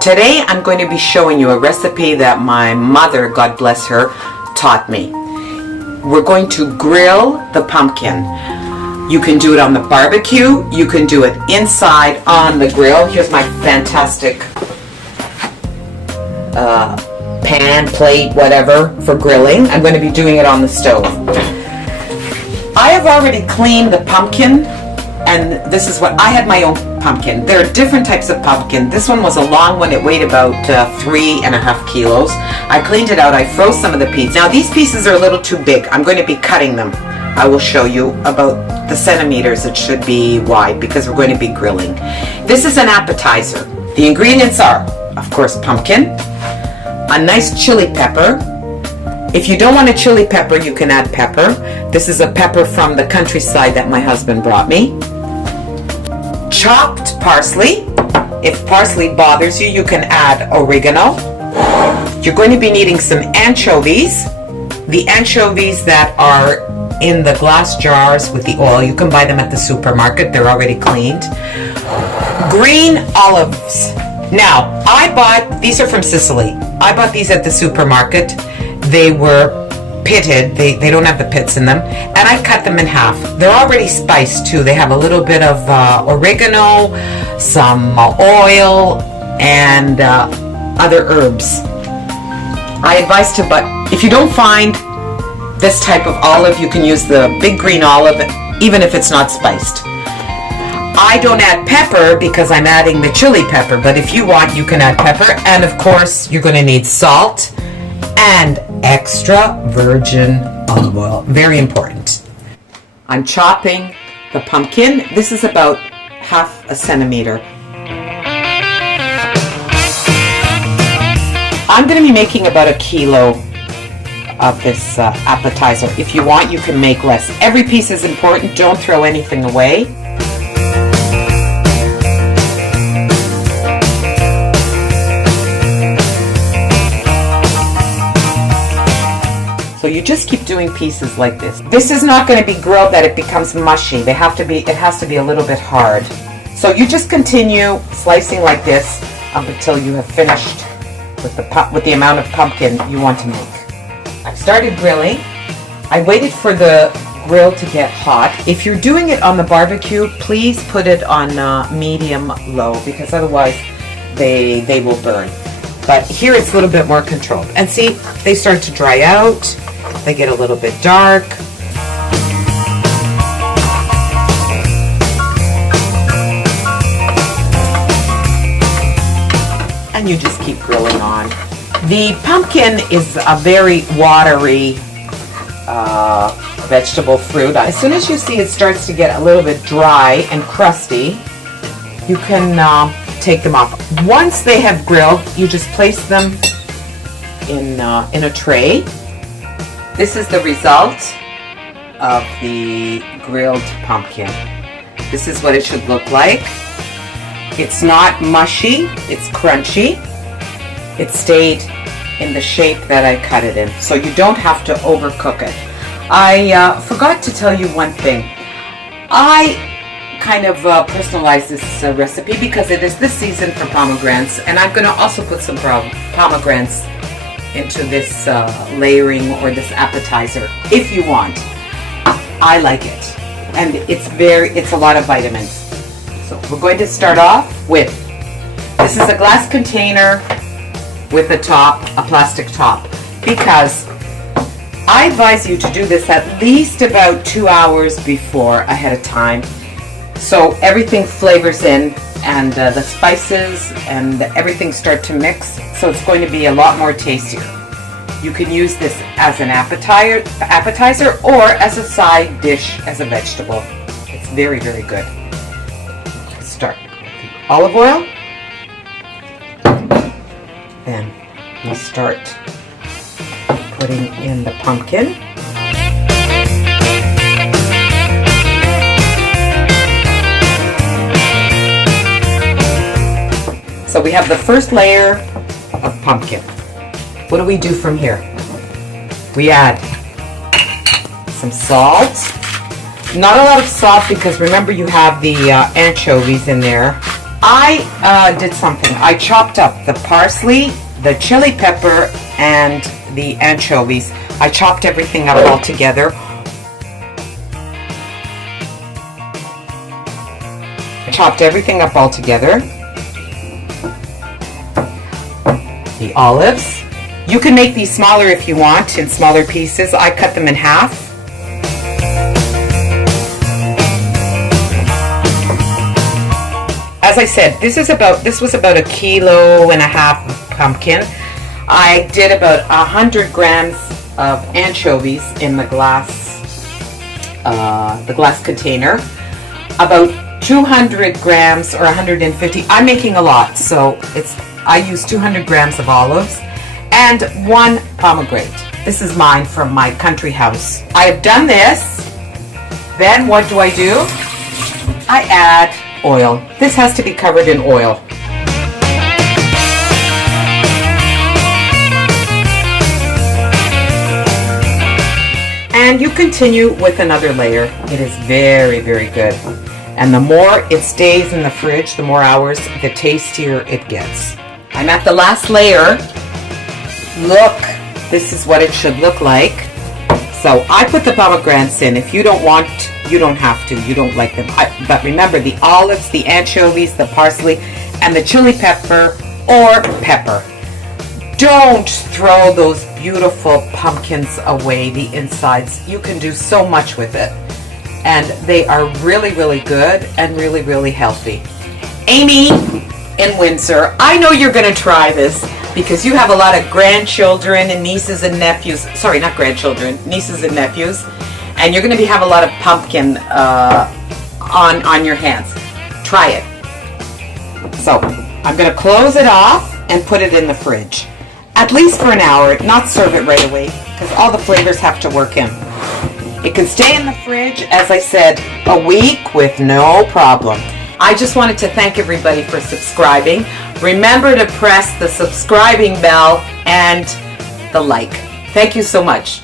Today I'm going to be showing you a recipe that my mother, God bless her, taught me. We're going to grill the pumpkin. You can do it on the barbecue, you can do it inside on the grill. Here's my fantastic pan, plate, whatever, for grilling. I'm going to be doing it on the stove. I have already cleaned the pumpkin, and this is what I had my own pumpkin. There are different types of pumpkin. This one was a long one. It weighed about 3.5 kilos. I cleaned it out. I froze some of the pieces. Now these pieces are a little too big. I'm going to be cutting them. I will show you about the centimeters it should be wide because we're going to be grilling. This is an appetizer. The ingredients are, of course, pumpkin, a nice chili pepper. If you don't want a chili pepper, you can add pepper. This is a pepper from the countryside that my husband brought me. Chopped parsley. If parsley bothers you, you can add oregano. You're going to be needing some anchovies. The anchovies that are in the glass jars with the oil, you can buy them at the supermarket. They're already cleaned. Green olives. Now, I bought, these are from Sicily. I bought these at the supermarket. They were pitted. They don't have the pits in them. And I cut them in half. They're already spiced too. They have a little bit of oregano, some oil, and other herbs. I advise to, but if you don't find this type of olive, you can use the big green olive, even if it's not spiced. I don't add pepper because I'm adding the chili pepper, but if you want, you can add pepper. And of course, you're going to need salt and extra virgin olive oil. Very important. I'm chopping the pumpkin. This is about 1/2 centimeter. I'm going to be making about 1 kilo of this appetizer. If you want, you can make less. Every piece is important. Don't throw anything away. So you just keep doing pieces like this. This is not going to be grilled that it becomes mushy. It has to be a little bit hard. So you just continue slicing like this up until you have finished with the amount of pumpkin you want to make. I've started grilling. I waited for the grill to get hot. If you're doing it on the barbecue, please put it on medium low because otherwise they will burn. But here it's a little bit more controlled. And see, they start to dry out. They get a little bit dark. And you just keep grilling on. The pumpkin is a very watery vegetable fruit. As soon as you see it starts to get a little bit dry and crusty, you can take them off. Once they have grilled, you just place them in a tray. This is the result of the grilled pumpkin. This is what it should look like. It's not mushy, it's crunchy. It stayed in the shape that I cut it in, so you don't have to overcook it. I forgot to tell you one thing. I kind of personalize this recipe because it is this season for pomegranates, and I'm going to also put some pomegranates into this layering or this appetizer if you want. I like it, and it's a lot of vitamins. So we're going to start off with, this is a glass container with a top, a plastic top, because I advise you to do this at least about 2 hours before, ahead of time, so everything flavors in and the spices and everything start to mix, so it's going to be a lot more tastier. You can use this as an appetizer or as a side dish as a vegetable. It's very, very good. Start with the olive oil. Then we start putting in the pumpkin. So we have the first layer of pumpkin. What do we do from here? We add some salt. Not a lot of salt because remember you have the anchovies in there. I did something. I chopped up the parsley, the chili pepper, and the anchovies. I chopped everything up all together. Chopped everything up all together. The olives. You can make these smaller if you want, in smaller pieces. I cut them in half. As I said, this was about 1.5 kilos of pumpkin. I did about 100 grams of anchovies in the glass container. About 200 grams or 150. I'm making a lot, so I use 200 grams of olives and 1 pomegranate. This is mine from my country house. I have done this. Then what do? I add oil. This has to be covered in oil. And you continue with another layer. It is very, very good. And the more it stays in the fridge, the more hours, the tastier it gets. I'm at the last layer. Look, this is what it should look like. So I put the pomegranates in. If you don't want, you don't have to. You don't like them. But remember, the olives, the anchovies, the parsley, and the chili pepper or pepper. Don't throw those beautiful pumpkins away, the insides. You can do so much with it. And they are really, really good and really, really healthy. Amy in Windsor, I know you're going to try this because you have a lot of grandchildren and nieces and nephews. Sorry, not grandchildren, nieces and nephews. And you're going to have a lot of pumpkin on your hands. Try it. So I'm going to close it off and put it in the fridge. At least for an hour, not serve it right away because all the flavors have to work in. It can stay in the fridge, as I said, a week with no problem. I just wanted to thank everybody for subscribing. Remember to press the subscribing bell and the like. Thank you so much.